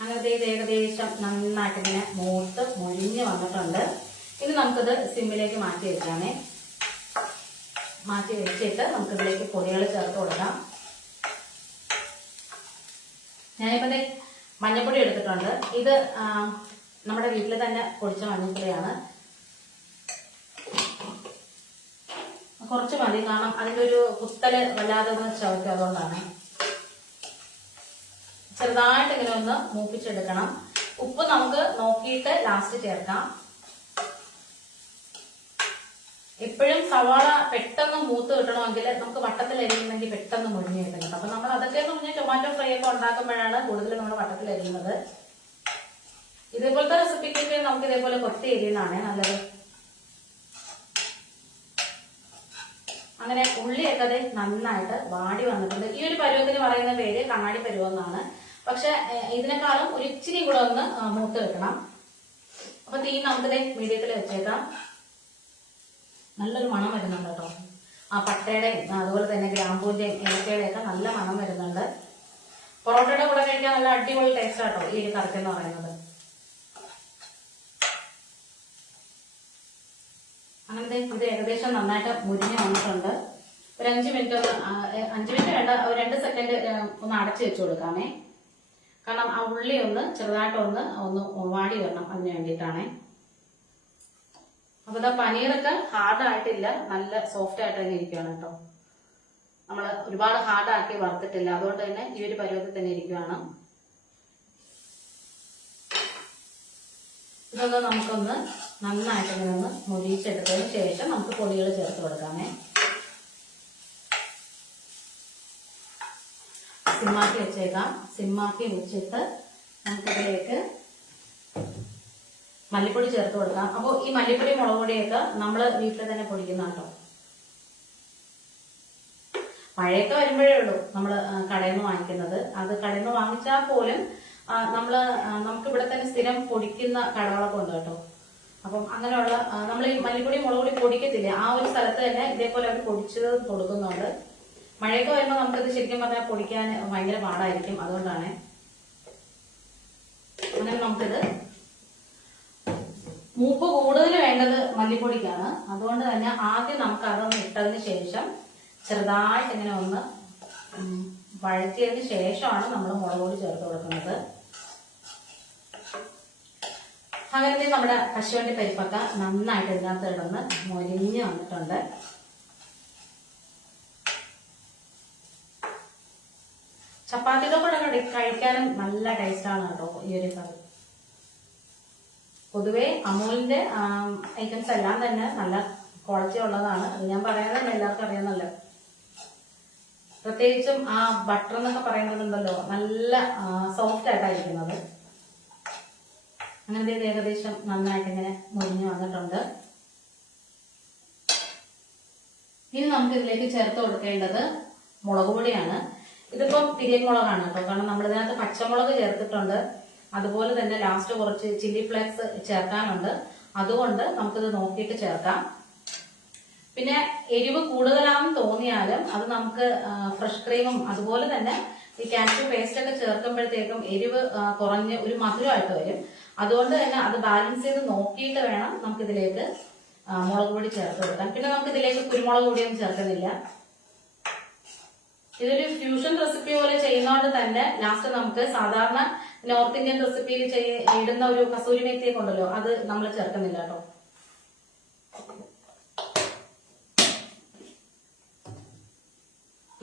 അങ്ങനത്തെ ഇത് ഏകദേശം നന്നായിട്ട് ഇങ്ങനെ മൂത്ത് മൊഴിഞ്ഞ് വന്നിട്ടുണ്ട്. ഇനി നമുക്കിത് സിമ്മിലേക്ക് മാറ്റി വെക്കാമേ. മാറ്റി വെച്ചിട്ട് നമുക്കിതിലേക്ക് പൊടികൾ ചേർത്ത് കൊടുക്കാം. ഞാനിപ്പോൾ മഞ്ഞൾപ്പൊടി എടുത്തിട്ടുണ്ട്. ഇത് നമ്മുടെ വീട്ടിൽ തന്നെ പൊടിച്ച മഞ്ഞൾപ്പൊടിയാണ്. കുറച്ച് മതി, കാരണം അതിൻ്റെ ഒരു കുത്തല് വല്ലാതെ ഒന്ന് ചവയ്ക്കും, അതുകൊണ്ടാണ്. ചെറുതായിട്ട് ഇങ്ങനെ ഒന്ന് മൂപ്പിച്ചെടുക്കണം. ഉപ്പ് നമുക്ക് നോക്കിയിട്ട് ലാസ്റ്റ് ചേർക്കാം. എപ്പോഴും സവാള പെട്ടെന്ന് മൂത്ത് കിട്ടണമെങ്കിൽ നമുക്ക് വട്ടത്തിൽ അരിയുന്നെങ്കിൽ പെട്ടെന്ന് മുരിഞ്ഞ് കിട്ടുന്നത്. അപ്പൊ നമ്മൾ അതൊക്കെ എന്ന് പറഞ്ഞാൽ ടൊമാറ്റോ ഫ്രൈ ഒക്കെ ഉണ്ടാക്കുമ്പോഴാണ് കൂടുതൽ നമ്മൾ വട്ടത്തിൽ അരിയുന്നത്. ഇതേപോലത്തെ റെസിപ്പിക്കൊക്കെ നമുക്ക് ഇതേപോലെ കൊത്തി അരിയുന്നതാണ് നല്ലത്. അങ്ങനെ ഉള്ളിയൊക്കെ അത് നന്നായിട്ട് വാടി വന്നിട്ടുണ്ട്. ഈ ഒരു പരുവത്തിന് പറയുന്ന പേര് കണ്ണാടി പരുവം എന്നാണ്. പക്ഷെ ഇതിനേക്കാളും ഒരു ഇച്ചിരി കൂടെ ഒന്ന് മൂത്ത് വെക്കണം. അപ്പൊ തീ നമുക്കിത് മീഡിയത്തിൽ വെച്ചേക്കാം. നല്ലൊരു മണം വരുന്നുണ്ട് കേട്ടോ. ആ പട്ടയുടെയും അതുപോലെ തന്നെ ഗ്രാമ്പൂന്റെയും ഏലക്കയുടെയും ഒക്കെ നല്ല മണം വരുന്നുണ്ട്. പൊറോട്ടയുടെ കൂടെ കഴിക്കാൻ നല്ല അടിപൊളി ടേസ്റ്റ് ആട്ടോ ഈ ഒരു കറിക്ക് എന്ന് പറയുന്നത്. അങ്ങനത്തെ ഇത് ഏകദേശം നന്നായിട്ട് മുരിഞ്ഞ് വന്നിട്ടുണ്ട്. ഒരു 5 മിനിറ്റ് ഒന്ന് 5 മിനിറ്റ് വേണ്ട, ഒരു 2 സെക്കൻഡ് ഒന്ന് അടച്ചു വെച്ച് കൊടുക്കാമേ. കാരണം ആ ഉള്ളി ഒന്ന് ചെറുതായിട്ടൊന്ന് വാടി വരണം, അതിന് വേണ്ടിയിട്ടാണേ. അപ്പൊ ഇതാ പനീറൊക്കെ ഹാർഡായിട്ടില്ല, നല്ല സോഫ്റ്റ് ആയിട്ട് തന്നെ ഇരിക്കുകയാണ് കേട്ടോ. നമ്മൾ ഒരുപാട് ഹാർഡാക്കി വറുത്തിട്ടില്ല, അതുകൊണ്ട് തന്നെ ഈ ഒരു പരുവത്തിൽ തന്നെ ഇരിക്കുകയാണ്. ഇതൊന്ന് നമുക്കൊന്ന് നന്നായിട്ട് ഇങ്ങനെ ഒന്ന് മുരിച്ചെടുത്തതിന് ശേഷം നമുക്ക് പൊടികൾ ചേർത്ത് കൊടുക്കാമേ. സിമ്മാക്കി വെച്ചേക്കാം. സിമ്മാക്കി വെച്ചിട്ട് നമുക്കിതിലേക്ക് മല്ലിപ്പൊടി ചേർത്ത് കൊടുക്കാം. അപ്പോൾ ഈ മല്ലിപ്പൊടി മുളക് പൊടിയൊക്കെ നമ്മൾ വീട്ടിൽ തന്നെ പൊടിക്കുന്ന കേട്ടോ. മഴയൊക്കെ വരുമ്പോഴേ ഉള്ളൂ നമ്മൾ കടയിൽ നിന്ന് വാങ്ങിക്കുന്നത്. അത് കടയിൽ നിന്ന് വാങ്ങിച്ചാൽ പോലും നമുക്കിവിടെ തന്നെ സ്ഥിരം പൊടിക്കുന്ന കടകളൊക്കെ ഉണ്ട് കേട്ടോ. അപ്പം അങ്ങനെയുള്ള നമ്മൾ ഈ മല്ലിപ്പൊടി മുളക് പൊടി പൊടിക്കത്തില്ലേ, ആ ഒരു സ്ഥലത്ത് തന്നെ ഇതേപോലെ അവർ പൊടിച്ചത് കൊടുക്കുന്നുണ്ട്. മഴയൊക്കെ വരുമ്പോൾ നമുക്കിത് ശരിക്കും പറഞ്ഞാൽ പൊടിക്കാൻ ഭയങ്കര പാടായിരിക്കും, അതുകൊണ്ടാണ്. അങ്ങനെ നമുക്കിത് മൂപ്പ് കൂടുതൽ വേണ്ടത് മല്ലിപ്പൊടിക്കാണ്. അതുകൊണ്ട് തന്നെ ആദ്യം നമുക്ക് അതൊന്ന് ഇട്ടതിന് ശേഷം ചെറുതായിട്ട് ഇങ്ങനെ ഒന്ന് വഴറ്റിയതിന് ശേഷമാണ് നമ്മൾ മുളക് പൊടി ചേർത്ത് കൊടുക്കുന്നത്. അങ്ങനെ നമ്മുടെ കശുവണ്ടി പരിപ്പൊക്കെ നന്നായിട്ട് ഇതിനകത്ത് കിടന്ന് മൊരിഞ്ഞ് വന്നിട്ടുണ്ട്. ചപ്പാത്തിയുടെ കൂടെ കഴിക്കാനും നല്ല ടേസ്റ്റാണ് കേട്ടോ ഈ ഒരു കറി. പൊതുവെ അമൂലിന്റെ ഐറ്റംസ് എല്ലാം തന്നെ നല്ല ക്വാളിറ്റി ഉള്ളതാണ്. അത് ഞാൻ പറയാതെ എല്ലാവർക്കും അറിയാമല്ലോ. പ്രത്യേകിച്ചും ആ ബട്ടർ എന്നൊക്കെ പറയുന്നതുണ്ടല്ലോ, നല്ല സോഫ്റ്റ് ആയിട്ടായിരിക്കുന്നത്. അങ്ങനത്തെ ഏകദേശം നന്നായിട്ട് ഇങ്ങനെ മുരിഞ്ഞു വന്നിട്ടുണ്ട്. ഇനി നമുക്ക് ഇതിലേക്ക് ചേർത്ത് കൊടുക്കേണ്ടത് മുളക് പൊടിയാണ്. ഇതിപ്പം പിരിയൻ മുളകാണ് കേട്ടോ, കാരണം നമ്മൾ ഇതിനകത്ത് പച്ചമുളക് ചേർത്തിട്ടുണ്ട്. അതുപോലെ തന്നെ ലാസ്റ്റ് കുറച്ച് ചില്ലി ഫ്ലേക്സ് ചേർക്കാനുണ്ട്. അതുകൊണ്ട് നമുക്കിത് നോക്കിയിട്ട് ചേർക്കാം. പിന്നെ എരിവ് കൂടുതലാണെന്ന് തോന്നിയാലും അത് നമുക്ക് ഫ്രഷ് ക്രീമും അതുപോലെ തന്നെ ഈ കാഷ്യൂ പേസ്റ്റ് ഒക്കെ ചേർക്കുമ്പോഴത്തേക്കും എരിവ് കുറഞ്ഞ് ഒരു മധുരമായിട്ട് വരും. അതുകൊണ്ട് തന്നെ അത് ബാലൻസ് ചെയ്ത് നോക്കിയിട്ട് വേണം നമുക്കിതിലേക്ക് മുളക് പൊടി ചേർത്ത് കൊടുക്കാൻ. പിന്നെ നമുക്ക് ഇതിലേക്ക് കുരുമുളക് പൊടിയൊന്നും ചേർക്കുന്നില്ല. ഇതൊരു ഫ്യൂഷൻ റെസിപ്പി പോലെ ചെയ്യുന്നതുകൊണ്ട് തന്നെ ലാസ്റ്റ് നമുക്ക് സാധാരണ നോർത്ത് ഇന്ത്യൻ റെസിപ്പിയിൽ ഇടുന്ന ഒരു കസൂരി മേത്തിയൊക്കെ ഉണ്ടല്ലോ, അത് നമ്മൾ ചേർക്കുന്നില്ല കേട്ടോ.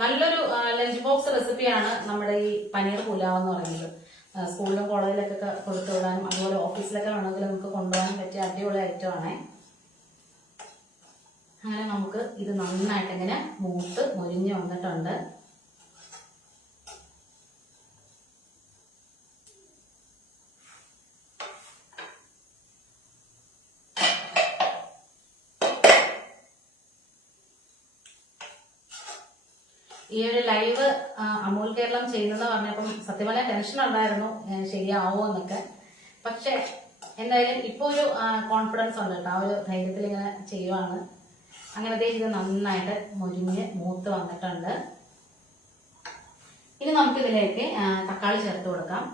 നല്ലൊരു ലഞ്ച് ബോക്സ് റെസിപ്പിയാണ് നമ്മുടെ ഈ പനീർ പുലാവ് എന്ന് പറയുന്നത്. സ്കൂളിലും കോളേജിലൊക്കെ കൊടുത്തു വിടാനും അതുപോലെ ഓഫീസിലൊക്കെ വേണമെങ്കിൽ നമുക്ക് കൊണ്ടുപോകാൻ പറ്റിയ അടിപൊളി ഐറ്റമാണ്. അങ്ങനെ നമുക്ക് ഇത് നന്നായിട്ട് ഇങ്ങനെ മൂത്ത് മൊരിഞ്ഞ് വന്നിട്ടുണ്ട്. ഈ ഒരു ലൈവ് അമൂൽ കേരളം ചെയ്യുന്നത് പറഞ്ഞപ്പം സത്യം പറഞ്ഞാൽ ടെൻഷൻ ഉണ്ടായിരുന്നു ശരിയാവോ എന്നൊക്കെ. പക്ഷെ എന്തായാലും ഇപ്പൊ ഒരു കോൺഫിഡൻസ് ഉണ്ട് കേട്ടോ, ആ ഒരു ധൈര്യത്തിൽ ഇങ്ങനെ ചെയ്യുവാണ്. അങ്ങനെ ഇത് നന്നായിട്ട് മൊരിഞ്ഞ് മൂത്ത് വന്നിട്ടുണ്ട്. ഇനി നമുക്കിതിലേക്ക് തക്കാളി ചേർത്ത് കൊടുക്കാം.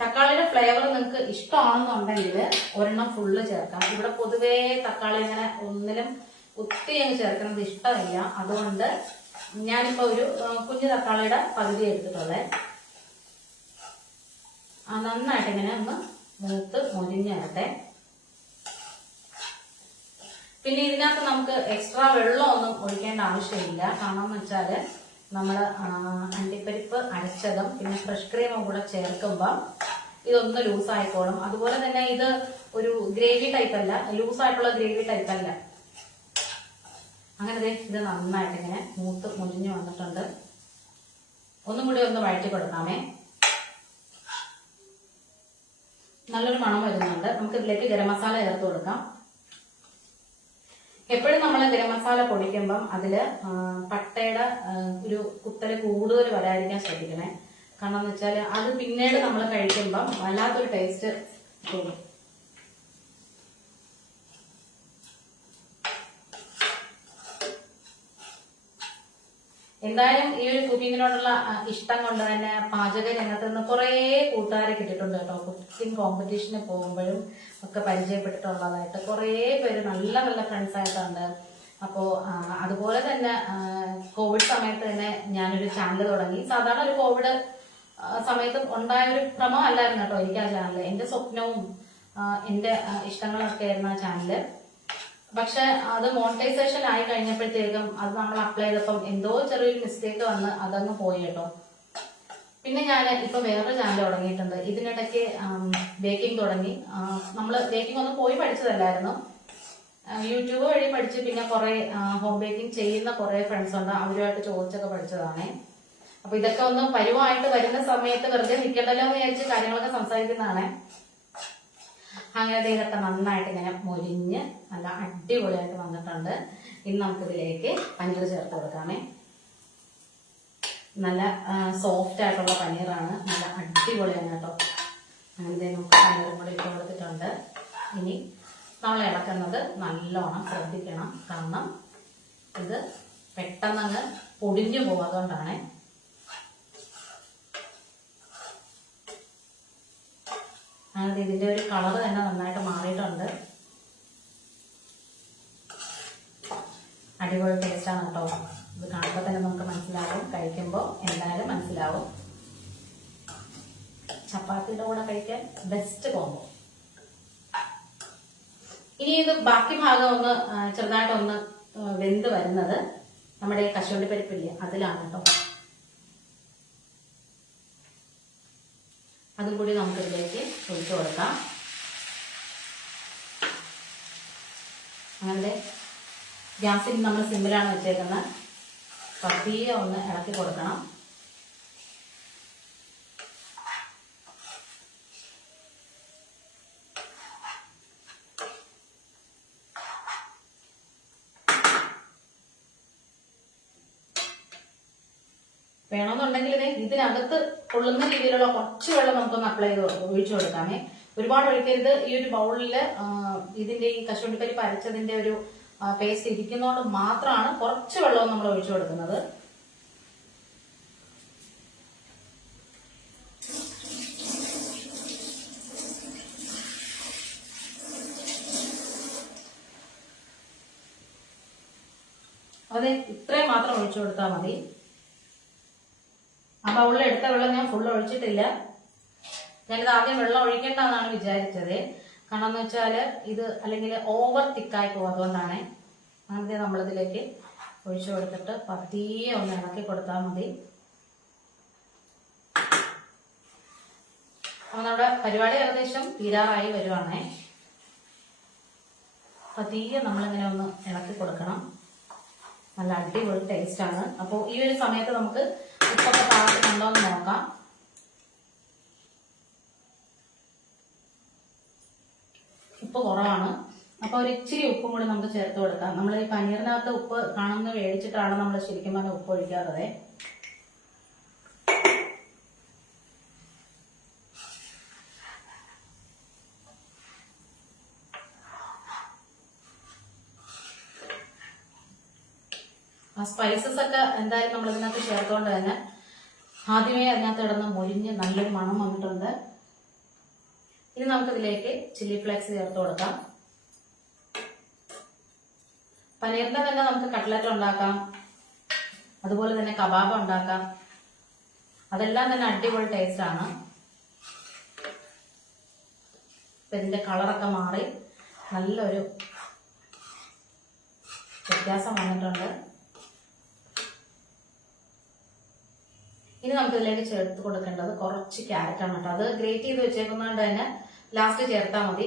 തക്കാളിയുടെ ഫ്ലേവർ നിങ്ങൾക്ക് ഇഷ്ടമാണെന്നുണ്ടെങ്കിൽ ഒരെണ്ണം ഫുള്ള് ചേർക്കാം. ഇവിടെ പൊതുവേ തക്കാളി അങ്ങനെ ഒന്നിലും ഒത്തിരി അങ്ങ് ചേർക്കുന്നത് ഇഷ്ടമില്ല. അതുകൊണ്ട് ഞാനിപ്പോ ഒരു കുഞ്ഞു തക്കാളിയുടെ പകുതി എടുത്തിട്ടുള്ളേ. നന്നായിട്ട് ഇങ്ങനെ ഒന്ന് മൂത്ത് മൊരിഞ്ഞ് വരട്ടെ. പിന്നെ ഇതിനകത്ത് നമുക്ക് എക്സ്ട്രാ വെള്ളമൊന്നും ഒഴിക്കേണ്ട ആവശ്യമില്ല. കാരണം എന്ന് വെച്ചാല് നമ്മൾ അണ്ടിപ്പരിപ്പ് അരച്ചതും പിന്നെ ഫ്രഷ് ക്രീമും കൂടെ ചേർക്കുമ്പോൾ ഇതൊന്ന് ലൂസായിക്കോളും. അതുപോലെ തന്നെ ഇത് ഒരു ഗ്രേവി ടൈപ്പ് അല്ല, ലൂസായിട്ടുള്ള ഗ്രേവി ടൈപ്പ് അല്ല. അങ്ങനെ ഇത് നന്നായിട്ട് ഇങ്ങനെ മൂത്ത് മുരിഞ്ഞു വന്നിട്ടുണ്ട്. ഒന്നും കൂടി ഒന്ന് വഴറ്റി കൊടുക്കാമേ. നല്ലൊരു മണം വരുന്നുണ്ട്. നമുക്ക് ഇതിലേക്ക് ഗരം മസാല ചേർത്ത് കൊടുക്കാം. എപ്പോഴും നമ്മൾ ഗരം മസാല പൊടിക്കുമ്പം അതില് പട്ടയുടെ ഒരു കുത്തല് കൂടുതൽ വരാതിരിക്കാൻ ശ്രദ്ധിക്കണേ. കാരണം എന്ന് വെച്ചാൽ അത് പിന്നീട് നമ്മൾ കഴിക്കുമ്പം വല്ലാത്തൊരു ടേസ്റ്റ് തോന്നും. എന്തായാലും ഈ ഒരു കുക്കിങ്ങിനോടുള്ള ഇഷ്ടം കൊണ്ട് തന്നെ പാചക രംഗത്ത് നിന്ന് കുറെ കൂട്ടുകാരെ കിട്ടിയിട്ടുണ്ട് കേട്ടോ. കുക്കിംഗ് കോമ്പറ്റീഷന് പോകുമ്പോഴും ഒക്കെ പരിചയപ്പെട്ടിട്ടുള്ളതായിട്ട് കുറെ പേര് നല്ല നല്ല ഫ്രണ്ട്സ് ആയിട്ടുണ്ട്. അപ്പോ അതുപോലെ തന്നെ കോവിഡ് സമയത്ത് തന്നെ ഞാനൊരു ചാനൽ തുടങ്ങി. സാധാരണ ഒരു കോവിഡ് സമയത്ത് ഉണ്ടായ ഒരു ക്രമം അല്ലായിരുന്നു കേട്ടോ എനിക്ക് ആ ചാനൽ. എന്റെ സ്വപ്നവും എന്റെ ഇഷ്ടങ്ങളൊക്കെ ആയിരുന്നു ആ ചാനല്. പക്ഷെ അത് മോണിറ്റൈസേഷൻ ആയി കഴിഞ്ഞപ്പോഴത്തേക്കും അത് നമ്മൾ അപ്ലൈ ചെയ്തപ്പം എന്തോ ചെറിയൊരു മിസ്റ്റേക്ക് വന്ന് അതങ്ങ് പോയി കേട്ടോ. പിന്നെ ഞാൻ ഇപ്പൊ വേറൊരു ചാനൽ തുടങ്ങിയിട്ടുണ്ട്. ഇതിനിടയ്ക്ക് ബേക്കിംഗ് തുടങ്ങി. നമ്മള് ബേക്കിംഗ് ഒന്നും പോയി പഠിച്ചതല്ലായിരുന്നു, യൂട്യൂബ് വഴി പഠിച്ച് പിന്നെ കുറെ ഹോം ബേക്കിംഗ് ചെയ്യുന്ന കുറെ ഫ്രണ്ട്സ് ഉണ്ട്, അവരുമായിട്ട് ചോദിച്ചൊക്കെ പഠിച്ചതാണ്. അപ്പൊ ഇതൊക്കെ ഒന്ന് പരുവായിട്ട് വരുന്ന സമയത്ത് വെറുതെ നിൽക്കണ്ടല്ലോ എന്ന് വിചാരിച്ച് കാര്യങ്ങളൊക്കെ സംസാരിക്കുന്നതാണ്. അങ്ങനെ ഇതൊക്കെ നന്നായിട്ട് ഇങ്ങനെ മൊരിഞ്ഞ് നല്ല അടിപൊളിയായിട്ട് വന്നിട്ടുണ്ട്. ഇനി നമുക്കിതിലേക്ക് പനീർ ചേർത്ത് കൊടുക്കാമേ. നല്ല സോഫ്റ്റ് ആയിട്ടുള്ള പനീറാണ്, നല്ല അടിപൊളിയാണ് കേട്ടോ. അങ്ങനെ നമുക്ക് പനീറും കൂടി ഇട്ട് കൊടുത്തിട്ടുണ്ട്. ഇനി നമ്മൾ ഇളക്കുന്നത് നല്ലോണം ശ്രദ്ധിക്കണം, കാരണം ഇത് പെട്ടെന്നങ്ങ് പൊടിഞ്ഞു പോകാതുകൊണ്ടാണ്. അങ്ങനെ ഇതിന്റെ ഒരു കളർ തന്നെ നന്നായിട്ട് മാറിയിട്ടുണ്ട്. അടിപൊളി ടേസ്റ്റാണ് കേട്ടോ. ഇത് കാണുമ്പോൾ തന്നെ നമുക്ക് മനസ്സിലാവും, കഴിക്കുമ്പോൾ എന്തായാലും മനസ്സിലാവും. ചപ്പാത്തിയുടെ കൂടെ കഴിക്കാൻ ബെസ്റ്റ് കോംബോ. ഇനി ഇത് ബാക്കി ഭാഗം ഒന്ന് ചെറുതായിട്ടൊന്ന് വെന്ത് വരുന്നത് നമ്മുടെ ഈ കശുവണ്ടി പരിപ്പില്ലേ അതിലാണ് കേട്ടോ. അതും കൂടി നമുക്കിതിലേക്ക് ഒഴിച്ചു കൊടുക്കാം. അങ്ങനെ ഗ്യാസിൽ നമ്മൾ സിമ്മിലാണ് വെച്ചേക്കുന്നത്. പതിയെ ഒന്ന് ഇളക്കി കൊടുക്കണം. വേണമെന്നുണ്ടെങ്കിൽ ഇതിനകത്ത് കൊള്ളുന്ന രീതിയിലുള്ള കുറച്ച് വെള്ളം നമുക്കൊന്ന് അപ്ലൈ ചെയ്ത് ഒഴിച്ചു കൊടുക്കാമേ. ഒരുപാട് ഒഴിക്കരുത്. ഈ ഒരു ബൗളില് ഇതിന്റെ ഈ കശുവണ്ടിപ്പരിപ്പ് അരച്ചതിന്റെ ഒരു പേസ്റ്റ് ഇരിക്കുന്നതുകൊണ്ട് മാത്രമാണ് കുറച്ച് വെള്ളവും നമ്മൾ ഒഴിച്ചു കൊടുക്കുന്നത്. അത് ഇത്രയും മാത്രം ഒഴിച്ചു കൊടുത്താൽ മതി. ആ ബൗളിൽ എടുത്ത വെള്ളം ഞാൻ ഫുൾ ഒഴിച്ചിട്ടില്ല. ഞാനിത് ആദ്യം വെള്ളം ഒഴിക്കേണ്ടെന്നാണ് വിചാരിച്ചത്. കാരണം എന്ന് വെച്ചാല് ഇത് അല്ലെങ്കിൽ ഓവർ തിക്കായി പോകും. അതുകൊണ്ടാണ് അങ്ങനത്തെ നമ്മളിതിലേക്ക് ഒഴിച്ചു കൊടുത്തിട്ട് പതിയെ ഒന്ന് ഇളക്കി കൊടുത്താൽ മതി. അപ്പൊ നമ്മുടെ പരിപാടി ഏകദേശം തീരാറായി വരുവാണേ. പതിയെ നമ്മളിങ്ങനെ ഒന്ന് ഇളക്കി കൊടുക്കണം. നല്ല അടിപൊളി ടേസ്റ്റ് ആണ്. അപ്പോൾ ഈ ഒരു സമയത്ത് നമുക്ക് ഉപ്പൊക്കെ പാകത്തിനുണ്ടോ എന്ന് നോക്കാം. ഉപ്പ് കുറവാണ്. അപ്പൊ ഒരു ഇച്ചിരി ഉപ്പും കൂടി നമുക്ക് ചേർത്ത് കൊടുക്കാം. നമ്മൾ ഈ പനീറിനകത്ത് ഉപ്പ് കാണുന്ന മേടിച്ചിട്ടാണ് നമ്മൾ ശരിക്കും പറഞ്ഞാൽ ഉപ്പ് ഒഴിക്കാതെ. ആ സ്പൈസസ് ഒക്കെ എന്തായാലും നമ്മൾ ഇതിനകത്ത് ചേർത്തുകൊണ്ട് തന്നെ ആദ്യമേ അതിനകത്ത് കിടന്ന് മൊരിഞ്ഞ് നല്ലൊരു മണം വന്നിട്ടുണ്ട്. ഇനി നമുക്കിതിലേക്ക് ചില്ലി ഫ്ലേക്സ് ചേർത്ത് കൊടുക്കാം. പനീറിന്റെ തന്നെ നമുക്ക് കട്ട്ലറ്റ് ഉണ്ടാക്കാം, അതുപോലെ തന്നെ കബാബ് ഉണ്ടാക്കാം. അതെല്ലാം തന്നെ അടിപൊളി ടേസ്റ്റ് ആണ്. ഇതിന്റെ കളറൊക്കെ മാറി നല്ലൊരു വ്യത്യാസം വന്നിട്ടുണ്ട്. ഇനി നമുക്ക് ഇതിലേക്ക് ചേർത്ത് കൊടുക്കേണ്ടത് കുറച്ച് ക്യാരറ്റ് ആണ് കേട്ടോ. അത് ഗ്രേറ്റ് ചെയ്ത് വെച്ചേക്കുന്നതുകൊണ്ട് തന്നെ ലാസ്റ്റ് ചേർത്താൽ മതി.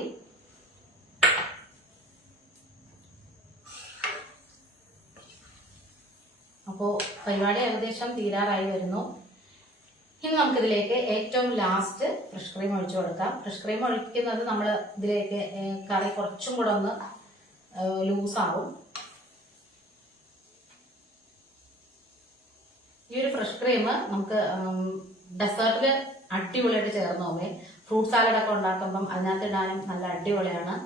അപ്പോൾ പരിപാടി ഏകദേശം തീരാറായി വരുന്നു. ഇനി നമുക്കിതിലേക്ക് ഏറ്റവും ലാസ്റ്റ് ഫ്രഷ് ക്രീം ഒഴിച്ചു കൊടുക്കാം. ഫ്രഷ് ക്രീം ഒഴിക്കുന്നത് നമ്മൾ ഇതിലേക്ക് കറി കുറച്ചും കൂടെ ഒന്ന് ലൂസാവും. ഈ ഒരു ഫ്രഷ് ക്രീം നമുക്ക് ഡെസേർട്ടില് അടിപൊളിയായിട്ട് ചേർന്ന് പോവേ. ഫ്രൂട്ട് സാലഡ് ഒക്കെ ഉണ്ടാക്കുമ്പം അതിനകത്ത് ഇടാനും നല്ല അടിപൊളിയാണ്.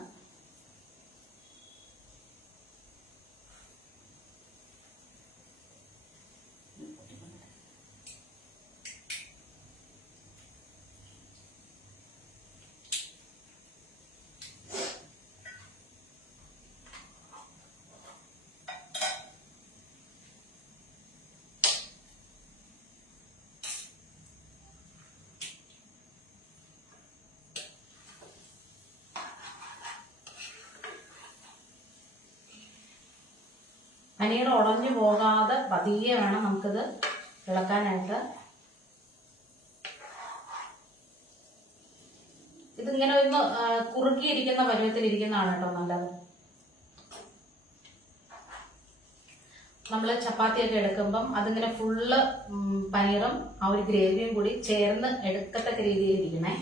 പനീർ ഉടഞ്ഞു പോകാതെ പതിയെ വേണം നമുക്കിത് ഇളക്കാനായിട്ട്. ഇതിങ്ങനെ ഒന്ന് കുറുകിയിരിക്കുന്ന പരുവത്തിൽ ഇരിക്കുന്നതാണ് കേട്ടോ നല്ലത്. നമ്മൾ ചപ്പാത്തിയൊക്കെ എടുക്കുമ്പം അതിങ്ങനെ ഫുള്ള് പനീറും ആ ഒരു ഗ്രേവിയും കൂടി ചേർന്ന് എടുക്കത്തക്ക രീതിയിൽ ഇരിക്കണേ.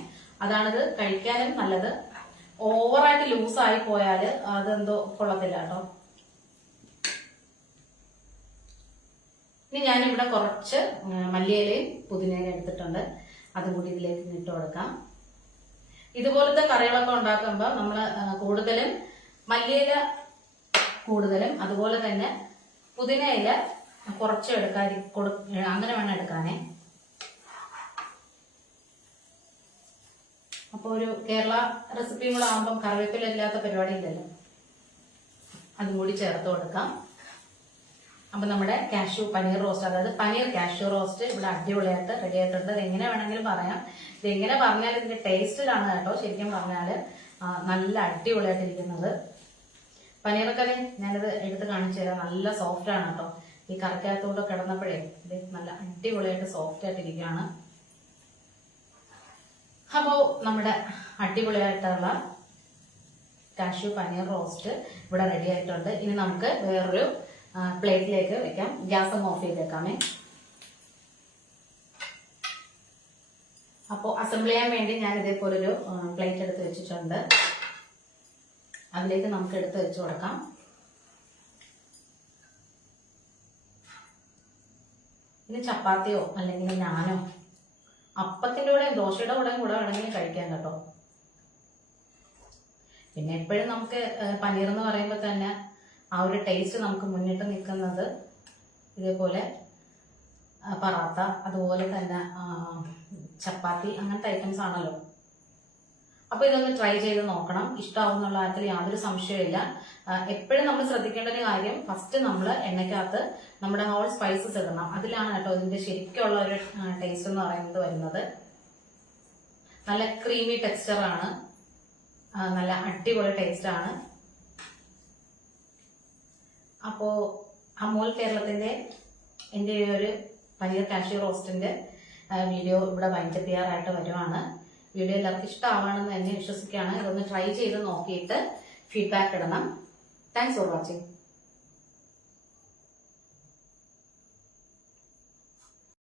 അതാണിത് കഴിക്കാനും നല്ലത്. ഓവറായിട്ട് ലൂസായി പോയാൽ അതെന്തോ കൊള്ളത്തില്ല കേട്ടോ. ഇനി ഞാനിവിടെ കുറച്ച് മല്ലിയിലയും പുതിനയിലയും എടുത്തിട്ടുണ്ട്. അതും കൂടി ഇതിലേക്ക് ഇട്ട് കൊടുക്കാം. ഇതുപോലത്തെ കറികളൊക്കെ ഉണ്ടാക്കുമ്പോൾ നമ്മൾ കൂടുതലും മല്ലിയില കൂടുതലും അതുപോലെ തന്നെ പുതിനയില കുറച്ച് അങ്ങനെ വേണം എടുക്കാനേ. അപ്പൊ ഒരു കേരള റെസിപ്പിയും കൂടെ ആകുമ്പം കറിവേപ്പില ഇല്ലാത്ത പരിപാടി ഇല്ലല്ലോ. അതും കൂടി ചേർത്ത് കൊടുക്കാം. അപ്പൊ നമ്മുടെ പനീർ റോസ്റ്റ്, അതായത് പനീർ കാഷ്യൂ റോസ്റ്റ് ഇവിടെ അടിപൊളിയായിട്ട് റെഡി ആയിട്ടുണ്ട്. ഇത് എങ്ങനെ വേണമെങ്കിലും പറയാം. ഇത് എങ്ങനെ പറഞ്ഞാൽ ഇതിന്റെ ടേസ്റ്റിലാണ് കേട്ടോ ശരിക്കും പറഞ്ഞാല് നല്ല അടിപൊളിയായിട്ട് ഇരിക്കുന്നത്. പനീറൊക്കെ ഞാനിത് എടുത്ത് കാണിച്ചു തരാം. നല്ല സോഫ്റ്റ് ആണ് കേട്ടോ. ഈ കറിക്കകത്തൂടെ കിടന്നപ്പോഴേ ഇത് നല്ല അടിപൊളിയായിട്ട് സോഫ്റ്റ് ആയിട്ട് ഇരിക്കുകയാണ്. അപ്പോ നമ്മുടെ അടിപൊളിയായിട്ടുള്ള കാഷ്യൂ പനീർ റോസ്റ്റ് ഇവിടെ റെഡി ആയിട്ടുണ്ട്. ഇനി നമുക്ക് വേറൊരു പ്ലേറ്റിലേക്ക് വെക്കാം. ഗ്യാസ് ഒന്ന് ഓഫ് ചെയ്തേക്കാമേ. അപ്പോൾ അസംബിൾ ചെയ്യാൻ വേണ്ടി ഞാൻ ഇതേപോലൊരു പ്ലേറ്റ് എടുത്ത് വെച്ചിട്ടുണ്ട്. അതിലേക്ക് നമുക്ക് എടുത്ത് വെച്ച് കൊടുക്കാം. ഇനി ചപ്പാത്തിയോ അല്ലെങ്കിൽ നാനോ അപ്പത്തിന്റെ കൂടെയും ദോശയുടെ കൂടെയും കൂടെ വേണമെങ്കിൽ കഴിക്കാം കേട്ടോ. പിന്നെ എപ്പോഴും നമുക്ക് പനീർ എന്ന് പറയുമ്പോൾ തന്നെ ആ ഒരു ടേസ്റ്റ് നമുക്ക് മുന്നിട്ട് നിൽക്കുന്നത് ഇതേപോലെ പറാത്ത, അതുപോലെ തന്നെ ചപ്പാത്തി, അങ്ങനത്തെ ഐറ്റംസ് ആണല്ലോ. അപ്പൊ ഇതൊന്ന് ട്രൈ ചെയ്ത് നോക്കണം. ഇഷ്ടമാവും എന്നുള്ള കാര്യത്തിൽ യാതൊരു സംശയമില്ല. എപ്പോഴും നമ്മൾ ശ്രദ്ധിക്കേണ്ട ഒരു കാര്യം, ഫസ്റ്റ് നമ്മൾ എണ്ണയ്ക്കകത്ത് നമ്മുടെ ഹോൾ സ്പൈസസ് ഇടണം. അതിലാണ് കേട്ടോ ഇതിന്റെ ശരിക്കുള്ള ഒരു ടേസ്റ്റ് എന്ന് പറയുന്നത് വരുന്നത്. നല്ല ക്രീമി ടെക്സ്ചറാണ്, നല്ല അടിപൊളി ടേസ്റ്റ് ആണ്. അപ്പോ അമൂൽ കേരളത്തിന്റെ എൻ്റെ ഒരു പനീർ കാഷ്യൂ റോസ്റ്റിന്റെ വീഡിയോ ഇവിടെ വൈൻഡപ്പ് ചെയ്യാറായിട്ട് വരുവാണ്. വീഡിയോ എല്ലാവർക്കും ഇഷ്ടമാവണമെന്ന് തന്നെ വിശ്വസിക്കുകയാണ്. ഇതൊന്ന് ട്രൈ ചെയ്ത് നോക്കിയിട്ട് ഫീഡ്ബാക്ക് ഇടണം. Thanks for watching.